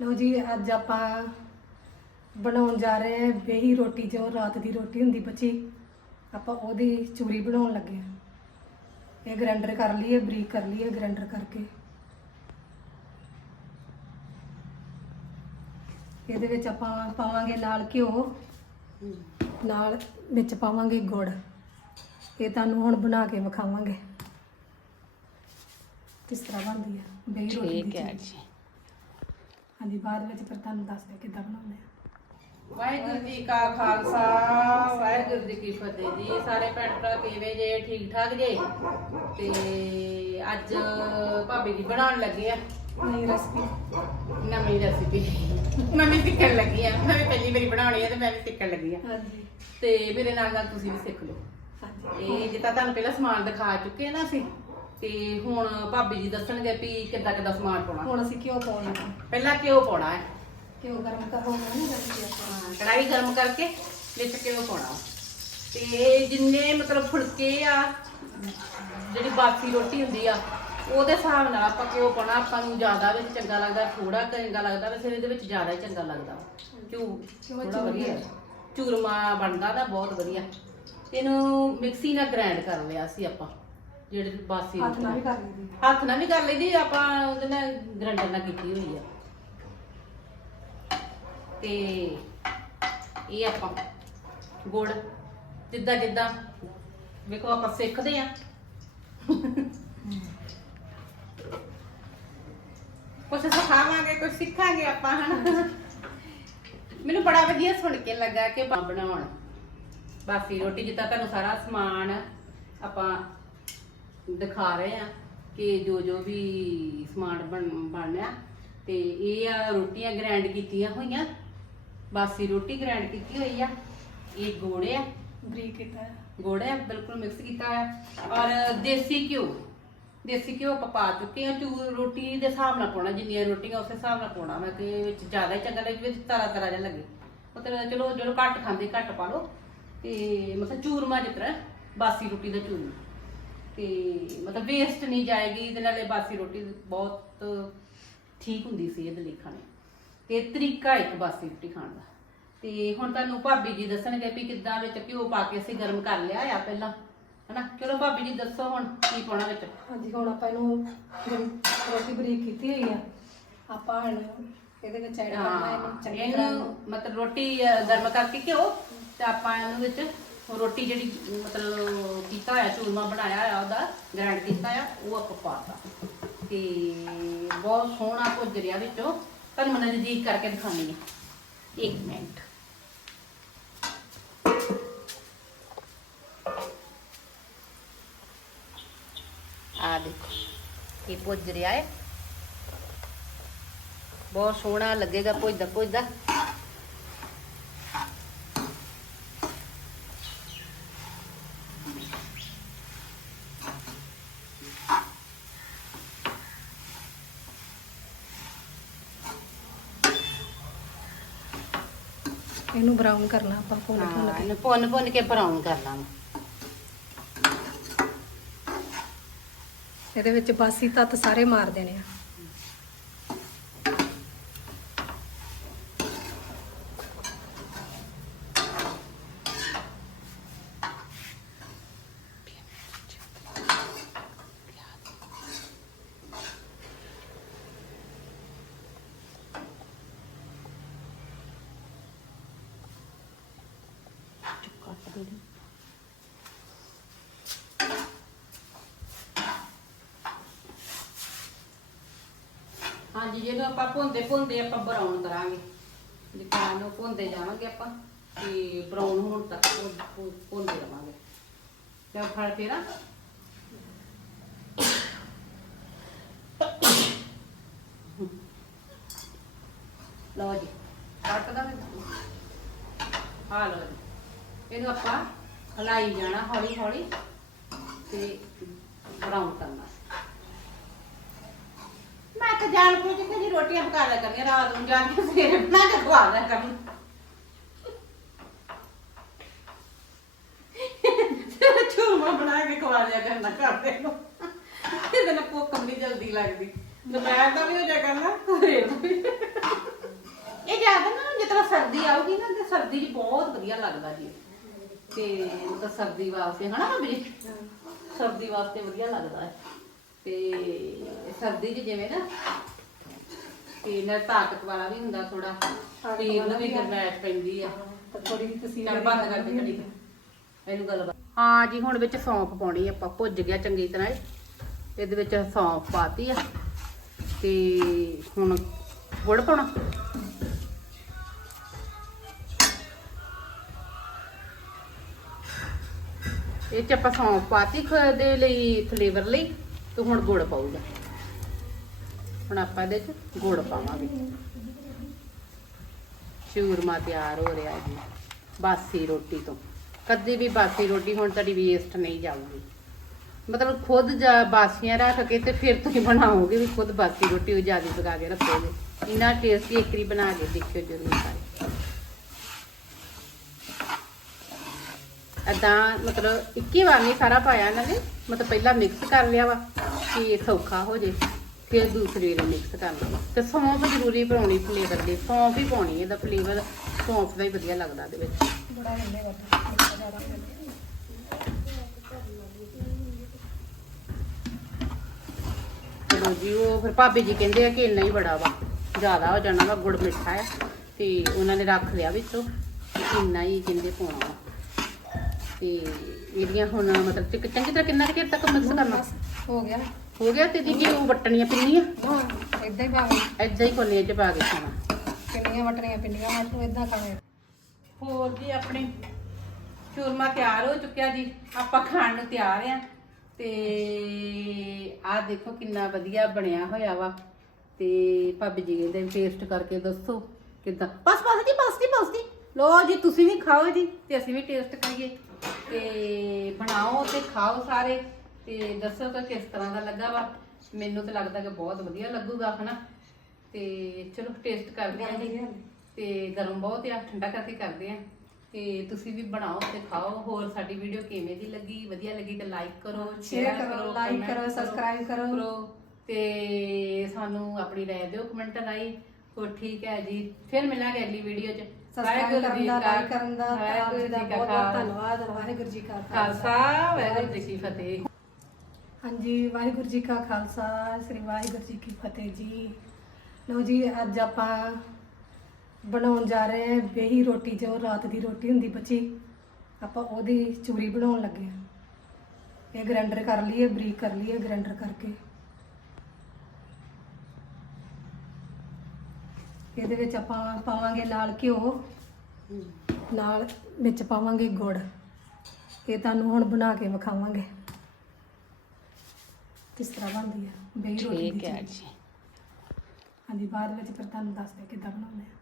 ਲਓ ਜੀ ਅੱਜ ਆਪਾਂ ਬਣਾਉਣ ਜਾ ਰਹੇ ਹਾਂ ਬੇਹੀ ਰੋਟੀ ਜੋ ਰਾਤ ਦੀ ਰੋਟੀ ਹੁੰਦੀ ਬਚੀ ਆਪਾਂ ਉਹਦੀ ਚੂਰੀ ਬਣਾਉਣ ਲੱਗੇ ਹਾਂ। ਇਹ ਗ੍ਰਾਈਂਡਰ ਕਰ ਲਈਏ ਬਰੀਕ ਕਰ ਲਈਏ ਗ੍ਰਾਈਂਡਰ ਕਰਕੇ। ਇਹਦੇ ਵਿੱਚ ਆਪਾਂ ਪਾਵਾਂਗੇ ਨਾਲ ਘਿਓ ਨਾਲ ਵਿੱਚ ਪਾਵਾਂਗੇ ਗੁੜ। ਇਹ ਤੁਹਾਨੂੰ ਹੁਣ ਬਣਾ ਕੇ ਵਿਖਾਵਾਂਗੇ। ਕਿਸ ਤਰ੍ਹਾਂ ਬਣਦੀ ਹੈ? ਬੇਹੀ ਰੋਟੀ ਠੀਕ ਹੈ। ਜੀ। ਹਾਂਜੀ ਬਾਅਦ ਵਿੱਚ ਫਿਰ ਤੁਹਾਨੂੰ ਦੱਸਦੇ ਕਿੱਦਾਂ ਬਣਾਉਂਦੇ ਆ। ਵਾਹਿਗੁਰੂ ਜੀ ਕਾ ਖਾਲਸਾ ਵਾਹਿਗੁਰੂ ਜੀ ਕੀ ਫਤਿਹ ਜੀ। ਸਾਰੇ ਭੈਣ ਭਰਾ ਕਿਵੇਂ ਜੇ ਠੀਕ ਠਾਕ ਜੇ? ਤੇ ਅੱਜ ਭਾਬੀ ਜੀ ਬਣਾਉਣ ਲੱਗੇ ਆ। ਨਹੀਂ ਰੈਸਪੀ ਨਵੀਂ ਰੈਸਿਪੀ ਮੈਂ ਵੀ ਸਿੱਖਣ ਲੱਗੀ ਆ। ਮੈਂ ਵੀ ਪਹਿਲੀ ਵਾਰੀ ਬਣਾਉਣੀ ਆ ਤੇ ਮੈਂ ਵੀ ਸਿੱਖਣ ਲੱਗੀ ਆ। ਹਾਂਜੀ। ਤੇ ਮੇਰੇ ਨਾਲ ਨਾਲ ਤੁਸੀਂ ਵੀ ਸਿੱਖ ਲਓ। ਹਾਂਜੀ। ਇਹ ਜਿੱਦਾਂ ਤੁਹਾਨੂੰ ਪਹਿਲਾਂ ਸਮਾਨ ਦਿਖਾ ਚੁੱਕੇ ਆ ਨਾ ਅਸੀਂ ਤੇ ਹੁਣ ਭਾਬੀ ਜੀ ਦੱਸਣਗੇ ਵੀ ਕਿੱਦਾਂ ਕਿੱਦਾਂ ਸਮਾਨ ਪਾਉਣਾ। ਹੁਣ ਅਸੀਂ ਘਿਓ ਪਾਉਣਾ? ਪਹਿਲਾਂ ਘਿਓ ਪਾਉਣਾ ਹੈ? ਘਿਓ ਗਰਮ ਕਰ ਹੋਣਾ ਨਹੀਂ ਕਰਦੀ ਆਪਾਂ। ਹਾਂ, ਕੜਾਹੀ ਗਰਮ ਕਰਕੇ ਵਿੱਚ ਘਿਓ ਪਾਉਣਾ? ਤੇ ਜਿੰਨੇ ਮਤਲਬ ਫੁਲਕੇ ਆ ਜਿਹੜੀ ਬਾਸੀ ਰੋਟੀ ਹੁੰਦੀ ਆ ਉਹਦੇ ਹਿਸਾਬ ਨਾਲ ਆਪਾਂ ਘਿਓ ਪਾਉਣਾ? ਆਪਾਂ ਨੂੰ ਜ਼ਿਆਦਾ ਵਿੱਚ ਚੰਗਾ ਲੱਗਦਾ ਥੋੜਾ ਚੰਗਾ ਲੱਗਦਾ ਵੈਸੇ ਇਹਦੇ ਵਿੱਚ ਜ਼ਿਆਦਾ ਹੀ ਚੰਗਾ ਲੱਗਦਾ। ਕਿਉਂ ਥੋੜਾ ਵਧੀਆ। ਚੂਰਮਾ? ਬਣਦਾ ਨਾ ਬਹੁਤ ਵਧੀਆ। ਇਹਨੂੰ ਮਿਕਸੀ ਨਾਲ ਗ੍ਰਾਈਂਡ ਕਰ ਲਿਆ ਸੀ ਆਪਾਂ। ਜਿਹੜੇ ਬਾਸੀ ਹੱਥ ਨਾਲ ਵੀ ਕਰ ਲਈਦੀ ਹੱਥ ਨਾਲ ਵੀ ਕਰ ਲਈਦੀ ਆਪਾਂ ਉਹਦੇ ਨਾਲ ਗ੍ਰਾਈਂਡਰ ਨਾਲ ਕੀਤੀ ਹੋਈ ਆ। ਤੇ ਇਹ ਆਪਾਂ ਗੁੜ ਜਿੱਦਾਂ ਜਿੱਦਾਂ ਵੇਖੋ ਆਪਾਂ ਸਿੱਖਦੇ ਆ। ਕੁਛ ਸਿਖਾਵਾਂਗੇ ਕੁਛ ਸਿੱਖਾਂਗੇ ਆਪਾਂ ਹਨਾ? ਮੈਨੂੰ ਬੜਾ ਵਧੀਆ ਸੁਣ ਕੇ ਲੱਗਾ ਕਿ ਬਣਾਉਣ। ਬਾਸੀ ਰੋਟੀ ਜਿੱਦਾਂ ਤੁਹਾਨੂੰ ਸਾਰਾ ਸਮਾਨ ਆਪਾਂ ਦਿਖਾ ਰਹੇ ਆ ਕਿ ਜੋ ਜੋ ਵੀ ਸਮਾਨ ਬਣ ਬਣਿਆ ਤੇ ਇਹ ਆ ਰੋਟੀਆਂ ਗ੍ਰਾਈਂਡ ਕੀਤੀਆਂ ਹੋਈਆਂ। ਬਾਸੀ ਰੋਟੀ ਗ੍ਰਾਈਂਡ ਕੀਤੀ ਹੋਈ ਆ। ਇਹ ਗੋੜੇ ਆ। ਬਰੀਕ ਕੀਤਾ ਹੈ। ਗੋੜੇ ਆ ਬਿਲਕੁਲ ਮਿਕਸ ਕੀਤਾ ਆ ਔਰ ਦੇਸੀ ਘਿਓ। ਦੇਸੀ ਘਿਓ ਆਪਾਂ ਪਾ ਚੁੱਕੇ ਆ। ਚੂ ਰੋਟੀ ਦੇ ਹਿਸਾਬ ਨਾਲ ਪਾਉਣਾ ਜਿੰਨੀਆਂ ਰੋਟੀਆਂ ਉਸ ਹਿਸਾਬ ਨਾਲ ਪਾਉਣਾ ਮੈਂ ਕਿ ਵਿੱਚ ਜ਼ਿਆਦਾ ਹੀ ਚੰਗਾ ਲੱਗੇ ਵਿੱਚ ਤਰਾ ਤਰਾ ਜਿਹਾ ਲੱਗੇ। ਮਤਲਬ ਚਲੋ ਜਦੋਂ ਘੱਟ ਖਾਂਦੇ ਘੱਟ ਪਾ ਲਓ। ਤੇ ਮਤਲਬ ਚੂਰਮਾ ਜਿਸ ਤਰ੍ਹਾਂ ਬਾਸੀ ਰੋਟੀ ਦਾ ਚੂਰਮਾ। ਤੇ ਮਤਲਬ ਵੇਸਟ ਨਹੀਂ ਜਾਏਗੀ ਇਹਦੇ ਨਾਲੇ ਬਾਸੀ ਰੋਟੀ ਬਹੁਤ ਠੀਕ ਹੁੰਦੀ ਸੀ ਇਹਦੇ ਲਈ ਖਾਣੇ। ਤੇ ਤਰੀਕਾ ਇੱਕ ਬਾਸੀ ਰੋਟੀ ਖਾਣ ਦਾ। ਤੇ ਹੁਣ ਤੁਹਾਨੂੰ ਭਾਬੀ ਜੀ ਦੱਸਣਗੇ ਵੀ ਕਿੱਦਾਂ ਵਿੱਚ ਘਿਓ ਪਾ ਕੇ ਅਸੀਂ ਗਰਮ ਕਰ ਲਿਆ ਆ ਪਹਿਲਾਂ ਹਨਾ? ਚਲੋ ਭਾਬੀ ਜੀ ਦੱਸੋ ਹੁਣ ਕੀ ਪਾਉਣਾ ਵਿੱਚ। ਹਾਂਜੀ ਹੁਣ ਆਪਾਂ ਇਹਨੂੰ ਜਿਹੜੀ ਰੋਟੀ ਬਰੀਕ ਕੀਤੀ ਹੋਈ ਆ ਆਪਾਂ ਹੁਣ ਇਹਦੇ ਵਿੱਚ ਐਡ ਕਰਨਾ ਇਹਨੂੰ ਚੰਗੀ ਤਰ੍ਹਾਂ ਇਹਨੂੰ ਮਤਲਬ ਰੋਟੀ ਅ, ਗਰਮ ਕਰਕੇ ਘਿਓ ਤੇ ਆਪਾਂ ਇਹਨੂੰ ਵਿੱਚ ਰੋਟੀ ਜਿਹੜੀ, ਮਤਲਬ ਕੀਤਾ ਹੋਇਆ, ਚੂਰਮਾ ਬਣਾਇਆ ਹੋਇਆ ਉਹਦਾ ਗ੍ਰਾਈਂਡ ਕੀਤਾ ਆ, ਉਹ ਆਪਾਂ ਪਾਤਾ। ਤੇ ਬਹੁਤ ਸੋਹਣਾ ਭੁੱਜ ਰਿਹਾ ਵਿੱਚੋਂ। ਤੁਹਾਨੂੰ ਮੈਂ ਨਜ਼ਦੀਕ ਕਰਕੇ ਦਿਖਾਉਣੀ ਆ ਇੱਕ ਮਿੰਟ। ਆ ਦੇਖੋ, ਇਹ ਭੁੱਜ ਰਿਹਾ ਹੈ। ਬਹੁਤ ਸੋਹਣਾ ਲੱਗੇਗਾ ਭੁੱਜਦਾ ਭੁੱਜਦਾ ਇਹਨੂੰ ਬਰਾਊਨ ਕਰਨਾ ਆਪਾਂ ਭੁੰਨ ਭੁੰਨ ਹਾਂ ਕੇ। ਇਹਨੂੰ ਭੁੰਨ ਭੁੰਨ ਕੇ ਬਰਾਊਨ ਕਰਨਾ ਵਾ ਇਹਦੇ ਵਿੱਚ ਬਾਸੀ ਤੱਤ ਸਾਰੇ ਮਾਰ ਦੇਣੇ ਆ ਕੱਟ ਦੇ ਦੀ ਹਾਂਜੀ ਜਦੋਂ ਆਪਾਂ ਭੁੰਦੇ ਭੁੰਦੇ ਆਪਾਂ ਬਰਾਊਨ ਕਰਾਂਗੇ। ਜਿੱਦਾਂ ਨੂੰ ਭੁੰਦੇ ਜਾਵਾਂਗੇ ਆਪਾਂ, ਤੇ ਬਰਾਊਨ ਹੋਣ ਤੱਕ ਭੁੰ- ਭੁੰਦੇ ਰਵਾਂਗੇ। ਤੇ ਫੜ ਕੇ ਲਓ ਜੀ ਕੱਟ ਦਾ ਆ ਲਓ ਜੀ, ਇਹਨੂੰ ਆਪਾਂ ਹਲਾਈ ਜਾਣਾ ਹੌਲੀ ਹੌਲੀ ਤੇ ਬਰਾਊਨ ਕਰਨਾ। ਤਾਂ ਜਾਣ ਕੇ ਜਿੱਥੇ ਦੀ ਰੋਟੀਆਂ ਪਕਾ ਲਿਆ ਕਰਨੀਆਂ ਰਾਤ ਨੂੰ ਜਾ ਕੇ ਸਵੇਰੇ ਬਣਾ ਕੇ ਖਵਾ ਲਿਆ ਕਰਨੀ ਚੂਰਮਾ ਬਣਾ ਕੇ ਖਵਾ ਲਿਆ ਕਰਨਾ ਕਰਦੇ ਨੂੰ। ਇਹਦੇ ਨਾਲ ਭੁੱਖ ਵੀ ਨੀ ਜਲਦੀ ਲੱਗਦੀ। ਦੁਪਹਿਰ ਦਾ ਵੀ ਹੋ ਜਾ ਕਰਨਾ ਸਵੇਰ ਦਾ ਵੀ। ਸਰਦੀ ਆਊਗੀ ਨਾ ਤੇ ਸਰਦੀ 'ਚ ਬਹੁਤ ਵਧੀਆ ਲੱਗਦਾ ਜੀ। ਤੇ ਤਾਂ ਸਰਦੀ ਵਾਸਤੇ ਹਨਾ ਭਾਬੀ ਜੀ? ਸਰਦੀ ਵਾਸਤੇ ਵਧੀਆ ਲੱਗਦਾ ਹੈ। ਤੇ ਸਰਦੀ 'ਚ ਜਿਵੇਂ ਨਾ ਤੇ ਨਾਲ ਤਾਕਤ ਵਾਲਾ ਵੀ ਹੁੰਦਾ ਥੋੜਾ ਸਰੀਰ ਨੂੰ ਵੀ ਗਰਮੈਸ਼ ਪੈਂਦੀ ਆ। ਥੋੜੀ ਜਿਹੀ ਤੁਸੀਂ ਬੰਦ ਕਰ ਦੇ ਘੜੀ ਇਹਨੂੰ ਗੱਲ ਹਾਂ ਜੀ ਹੁਣ ਵਿੱਚ ਸੌਂਫ ਪਾਉਣੀ ਆ, ਆਪਾਂ ਭੁੱਜ ਗਿਆ ਚੰਗੀ ਤਰ੍ਹਾਂ ਇਹ। ਇਹਦੇ ਵਿੱਚ ਸੌਂਫ ਪਾਤੀ ਆ। ਤੇ ਹੁਣ ਗੁੜ ਪਾਉਣਾ। ਇਹ ਚ ਆਪਾਂ ਸੌਂਫ ਪਾਤੀ ਖ- ਦੇ ਲਈ ਫਲੇਵਰ ਲਈ। ਤੇ ਹੁਣ ਗੁੜ ਪਾਊਗਾ। ਹੁਣ ਆਪਾਂ ਇਹਦੇ ਚ ਗੁੜ ਪਾਵਾਂਗੇ। ਚੂਰਮਾ ਤਿਆਰ ਹੋ ਰਿਹਾ ਜੀ, ਬਾਸੀ ਰੋਟੀ ਤੋਂ। ਕਦੇ ਵੀ ਬਾਸੀ ਰੋਟੀ ਹੁਣ ਤੁਹਾਡੀ ਵੇਸਟ ਨਹੀਂ ਜਾਊਗੀ। ਮਤਲਬ ਖੁਦ ਜਾ ਬਾਸੀਆਂ ਰੱਖ ਕੇ ਤੇ ਫਿਰ ਤੁਸੀਂ ਬਣਾਓਗੇ ਵੀ ਖੁਦ ਬਾਸੀ ਰੋਟੀ ਉਹ ਜ਼ਿਆਦਾ ਪਕਾ ਕੇ ਰੱਖੋਗੇ। ਇੰਨਾ ਟੇਸਟੀ ਇੱਕ ਬਣਾ ਕੇ ਦੇਖਿਓ ਜ਼ਰੂਰ ਸਾਰੇ। ਅਦਾਂ ਮਤਲਬ ਇੱਕੀ ਵਾਰ ਨਹੀਂ ਸਾਰਾ ਪਾਇਆ ਇਹਨਾਂ ਨੇ। ਮਤਲਬ ਪਹਿਲਾਂ ਮਿਕਸ ਕਰ ਲਿਆ ਵਾ ਕਿ ਸੌਖਾ ਹੋ ਜੇ, ਫਿਰ ਦੂਸਰੇ ਵਾਰ ਮਿਕਸ ਕਰ ਲਵਾਂ। ਤੇ ਸੌਂਫ ਜ਼ਰੂਰੀ ਪਾਉਣੀ ਫਲੇਵਰ ਦੀ, ਸੌਂਫ ਹੀ ਪਾਉਣੀ ਇਹਦਾ ਫਲੇਵਰ ਸੌਂਫ ਦਾ ਹੀ ਵਧੀਆ ਲੱਗਦਾ ਇਹਦੇ ਵਿੱਚ। ਬੜਾ ਰਹਿੰਦੇ ਵਰਤਾ ਜ਼ਿਆਦਾ ਜੀ, ਉਹ ਫਿਰ ਭਾਬੀ ਜੀ ਕਹਿੰਦੇ ਆ ਕਿ ਇੰਨਾ ਹੀ ਬੜਾ ਵਾ, ਜ਼ਿਆਦਾ ਹੋ ਜਾਣਾ ਵਾ, ਗੁੜ ਮਿੱਠਾ ਹੈ, ਤੇ ਉਹਨਾਂ ਨੇ ਰੱਖ ਲਿਆ ਵਿੱਚੋਂ ਇੰਨਾ ਹੀ ਕਹਿੰਦੇ ਪਾਉਣਾ ਵਾ। ਤੇ ਇਹਦੀਆਂ ਹੁਣ ਮਤਲਬ ਚਿਕ- ਚੰਗੀ ਤਰ੍ਹਾਂ ਕਿੰਨਾ ਕੁ ਚਿਰ ਤੱਕ ਮਿਕਸ ਕਰਨਾ? ਬਸ ਹੋ ਗਿਆ। ਹੋ ਗਿਆ ਤੇ ਦੀ ਕਿ ਉਹ ਵਟਣੀਆਂ ਪਿੰਨੀਆਂ? ਹਾਂ ਇਦਾਂ ਹੀ ਭਾਵੇਂ ਐਦਾਂ ਹੀ ਕੋਨੇ 'ਚ ਪਾ ਕੇ ਖਾਣਾ। ਪਿੰਨੀਆਂ ਵਟਣੀਆਂ ਪਿੰਨੀਆਂ ਵਟ ਨੂੰ ਇਦਾਂ ਖਾਣਾ। ਹੋਰ ਜੀ ਆਪਣੇ ਚੂਰਮਾ ਤਿਆਰ ਹੋ ਚੁੱਕਿਆ ਜੀ। ਆਪਾਂ ਖਾਣ ਨੂੰ ਤਿਆਰ ਆ ਤੇ ਆਹ ਦੇਖੋ ਕਿੰਨਾ ਵਧੀਆ ਬਣਿਆ ਹੋਇਆ ਵਾ। ਤੇ ਭਾਬੀ ਜੀ ਕਹਿੰਦੇ ਟੇਸਟ ਕਰਕੇ ਦੱਸੋ ਕਿਦਾਂ। ਬਸ ਬਸ ਜੀ ਬਸ ਜੀ ਬਸ ਜੀ। ਲੋ ਜੀ ਤੁਸੀਂ ਵੀ ਖਾਓ ਜੀ ਤੇ ਅਸੀਂ ਵੀ ਟੇਸਟ ਕਰੀਏ ਤੇ ਬਣਾਓ ਤੇ ਖਾਓ ਸਾਰੇ ਤੇ ਦੱਸੋ ਕਿ ਕਿਸ ਤਰ੍ਹਾਂ ਦਾ ਲੱਗਾ ਵਾ? ਮੈਨੂੰ ਤਾਂ ਲੱਗਦਾ ਕਿ ਬਹੁਤ ਵਧੀਆ ਲੱਗੂਗਾ ਹਨਾ? ਤੇ ਚਲੋ ਟੇਸਟ ਕਰਦੇ ਹਾਂ। ਜੀ ਤੇ ਗਰਮ ਬਹੁਤ ਆ ਠੰਡਾ ਕਰਕੇ ਕਰਦੇ ਆ ਤੇ ਤੁਸੀਂ ਵੀ ਬਣਾਓ ਤੇ ਖਾਓ। ਹੋਰ ਸਾਡੀ ਵੀਡੀਓ ਕਿਵੇਂ ਦੀ ਲੱਗੀ? ਵਧੀਆ ਲੱਗੀ ਤਾਂ ਲਾਈਕ ਕਰੋ Share ਕਰੋ, comment ਕਰੋ, subscribe ਕਰੋ। ਤੇ ਸਾਨੂੰ ਆਪਣੀ ਰਾਏ ਦਿਓ ਕਮੈਂਟ ਰਾਈ ਹੋਰ ਠੀਕ ਹੈ ਜੀ। ਫਿਰ ਮਿਲਾਂਗੇ ਅਗਲੀ ਵੀਡੀਓ 'ਚ। ਸਬਸਕ੍ਰਾਈਬ ਕਰਨ ਦਾ ਕਾ- ਲਾਈਕ ਕਰਨ ਦਾ ਆਪ ਵਾਹਿਗੁਰੂ ਜੀ ਦਾ ਜੀ ਕਾ ਬਹੁਤ ਬਹੁਤ ਖਾਲਸਾ। ਧੰਨਵਾਦ ਵਾਹਿਗੁਰੂ ਜੀ ਕਾ ਖਾਲਸਾ ਵਾਹਿਗੁਰੂ ਜੀ ਕੀ ਫਤਿਹ। ਹਾਂਜੀ ਵਾਹਿਗੁਰੂ ਜੀ ਕਾ ਖਾਲਸਾ ਸ੍ਰੀ ਵਾਹਿਗੁਰੂ ਜੀ ਕੀ ਫਤਿਹ ਜੀ। ਲਓ ਜੀ ਅੱਜ ਆਪਾਂ ਬਣਾਉਣ ਜਾ ਰਹੇ ਹਾਂ ਬੇਹੀ ਰੋਟੀ ਜੋ ਰਾਤ ਦੀ ਰੋਟੀ ਹੁੰਦੀ ਬੱਚੀ ਆਪਾਂ ਉਹਦੀ ਚੂਰੀ ਬਣਾਉਣ ਲੱਗੇ ਹਾਂ। ਇਹ ਗ੍ਰਾਈਂਡਰ ਕਰ ਲਈਏ ਬਰੀਕ ਕਰ ਲਈਏ ਗ੍ਰਾਈਂਡਰ ਕਰਕੇ। ਇਹਦੇ ਵਿੱਚ ਆਪਾਂ ਪਾਵਾਂਗੇ ਨਾਲ ਘਿਓ। ਨਾਲ ਵਿੱਚ ਪਾਵਾਂਗੇ ਗੁੜ। ਇਹ ਤੁਹਾਨੂੰ ਹੁਣ ਬਣਾ ਕੇ ਵਿਖਾਵਾਂਗੇ। ਕਿਸ ਤਰ੍ਹਾਂ ਬਣਦੀ ਹੈ ਬੇਹੀ ਰੋਟੀ ਦੀ ਠੀਕ ਹੈ ਚੂਰੀ। ਜੀ। ਹਾਂਜੀ ਬਾਅਦ ਵਿੱਚ ਫਿਰ ਤੁਹਾਨੂੰ ਦੱਸਦੇ ਕਿੱਦਾਂ ਬਣਾਉਂਦੇ ਆ।